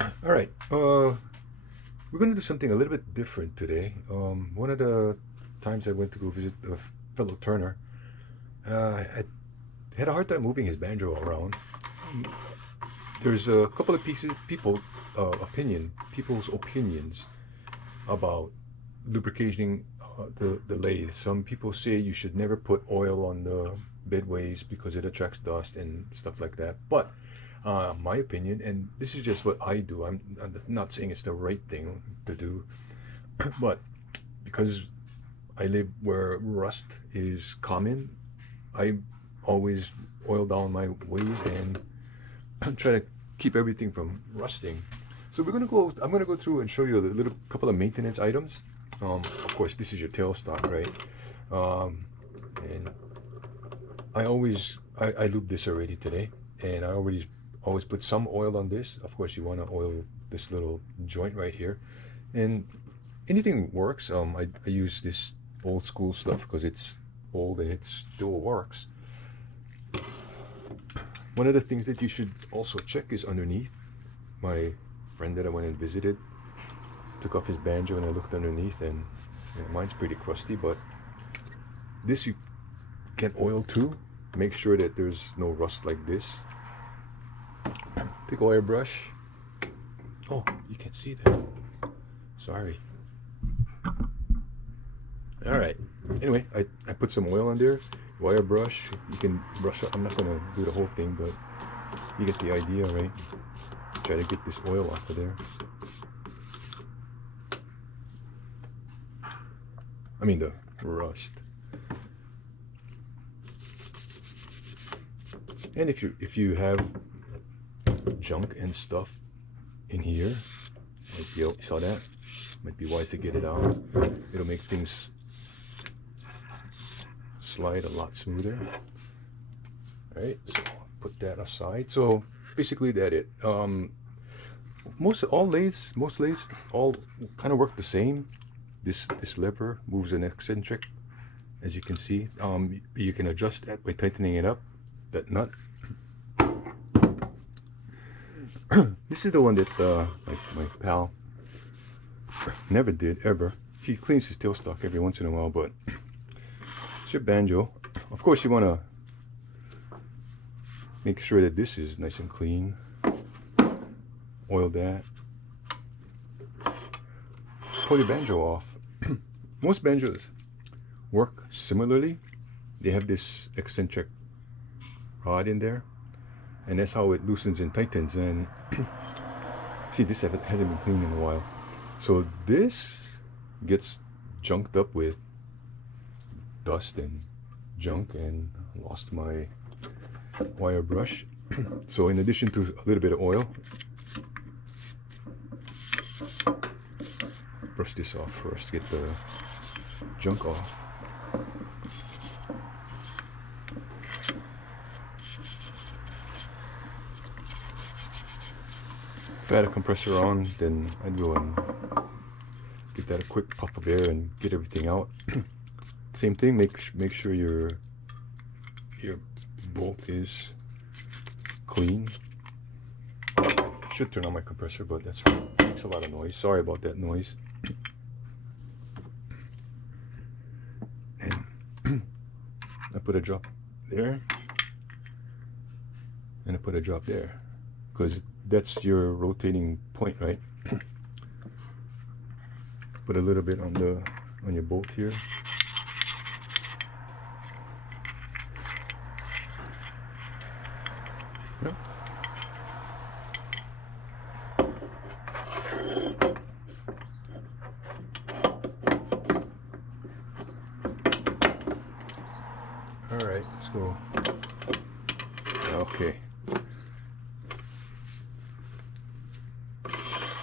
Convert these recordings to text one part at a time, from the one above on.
All right. We're going to do something a little bit different today. One of the times I went to go visit a fellow turner, I had a hard time moving his banjo around. There's a couple of people's opinions about lubricating the lathe. Some people say you should never put oil on the bedways because it attracts dust and stuff like that. But my opinion, and this is just what I do. I'm not saying it's the right thing to do, but because I live where rust is common, I always oil down my ways and try to keep everything from rusting. So we're gonna go. I'm gonna go through and show you a little couple of maintenance items. Of course, this is your tailstock, right? And I lubed this already today, and I always put some oil on this. Of course, you want to oil this little joint right here, and anything works. I use this old school stuff because it's old and it still works. One of the things that you should also check is underneath. My friend that I went and visited took off his banjo and I looked underneath, and mine's pretty crusty, but this you can oil too. Make sure that there's no rust like this. Pick wire brush. Oh, you can't see that. Sorry. All right. Anyway, I put some oil on there. Wire brush. You can brush up. I'm not gonna do the whole thing, but you get the idea, right? Try to get this oil off of there. I mean the rust. And if you have junk and stuff in here, like you saw that, might be wise to get it out. It'll make things slide a lot smoother. All right, so put that aside. So basically that it. Most lathes all kind of work the same. This lever moves an eccentric, as you can see. You can adjust that by tightening it up, that nut. This is the one that my pal never did ever. He cleans his tailstock every once in a while, but it's your banjo. Of course, you want to make sure that this is nice and clean. Oil that. Pull your banjo off. Most banjos work similarly. They have this eccentric rod in there, and that's how it loosens and tightens. And see, this hasn't been cleaned in a while, so this gets junked up with dust and junk, and lost my wire brush. So in addition to a little bit of oil, brush this off first, get the junk off. If I had a compressor on, then I'd go and give that a quick puff of air and get everything out. Same thing, make sure your bolt is clean. Should turn on my compressor, but that's right. It makes a lot of noise. Sorry about that noise. And I put a drop there, and I put a drop there, because that's your rotating point, right? Put a little bit on your bolt here. Yep. All right, let's go. Okay.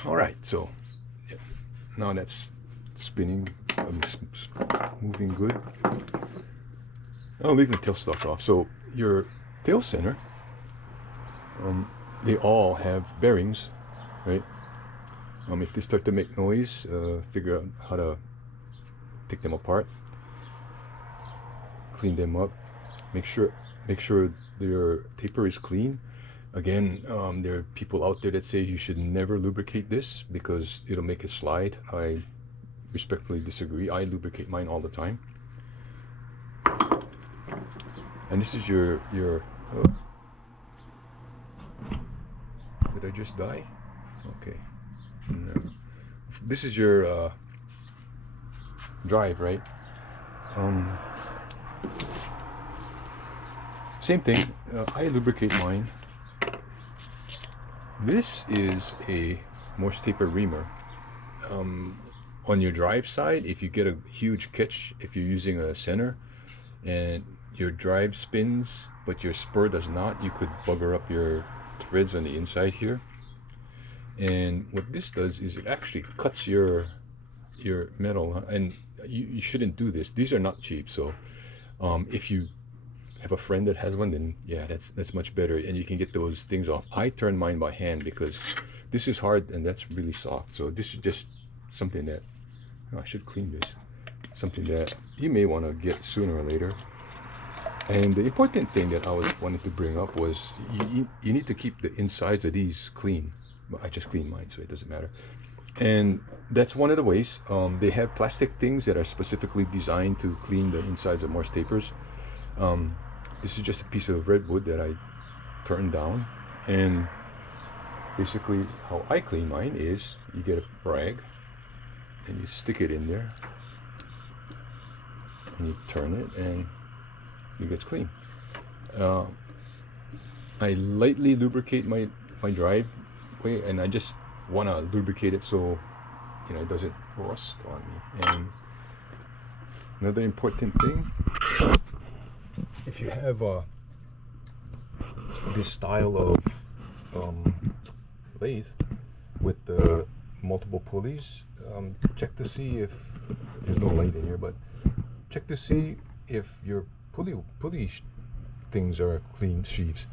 All right, so yeah, now that's spinning, moving good. I'll leave the tailstock off. So your tail center, they all have bearings, right? If they start to make noise, figure out how to take them apart, clean them up, make sure your taper is clean. Again, there are people out there that say you should never lubricate this because it'll make it slide. I respectfully disagree. I lubricate mine all the time. And this is your oh, did I just die? Okay. No. This is your drive, right? Same thing. I lubricate mine. This is a Morse taper reamer. On your drive side, if you get a huge catch, if you're using a center and your drive spins but your spur does not, you could bugger up your threads on the inside here. And what this does is it actually cuts your metal, and you shouldn't do this. These are not cheap, so if you have a friend that has one, then yeah, that's much better, and you can get those things off. I turn mine by hand because this is hard and that's really soft. So this is just something that I should clean this. Something that you may want to get sooner or later. And the important thing that I wanted to bring up was you need to keep the insides of these clean. But I just clean mine, so it doesn't matter. And that's one of the ways. They have plastic things that are specifically designed to clean the insides of Morse tapers. This is just a piece of redwood that I turned down, and basically how I clean mine is you get a rag and you stick it in there and you turn it and it gets clean. I lightly lubricate my driveway, and I just want to lubricate it so it doesn't rust on me. And another important thing, if you have this style of lathe with the multiple pulleys, check to see if there's no light in here, but check to see if your pulley things are clean, sheaths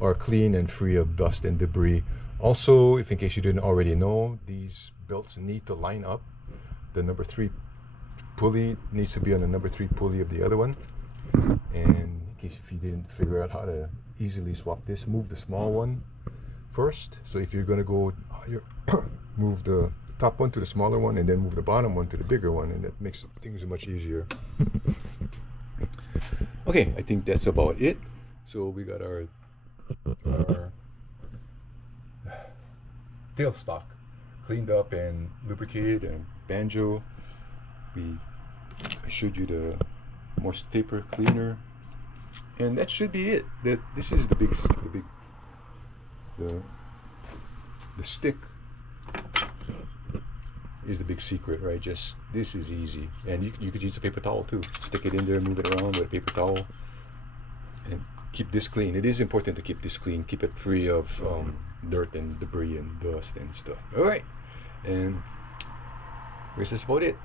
are clean and free of dust and debris. Also, if in case you didn't already know, these belts need to line up. The number 3 pulley needs to be on the number 3 pulley of the other one. And in case if you didn't figure out how to easily swap this, move the small one first. So if you're going to go, move the top one to the smaller one, and then move the bottom one to the bigger one, and that makes things much easier. Okay, I think that's about it. So we got our tailstock cleaned up and lubricated, and banjo. I showed you the Morse taper cleaner, and that should be it. This is the stick is the big secret, right? Just this is easy, and you could use a paper towel too. Stick it in there, move it around with a paper towel, and keep this clean. It is important to keep this clean, keep it free of dirt and debris and dust and stuff. All right, and I guess that's about it.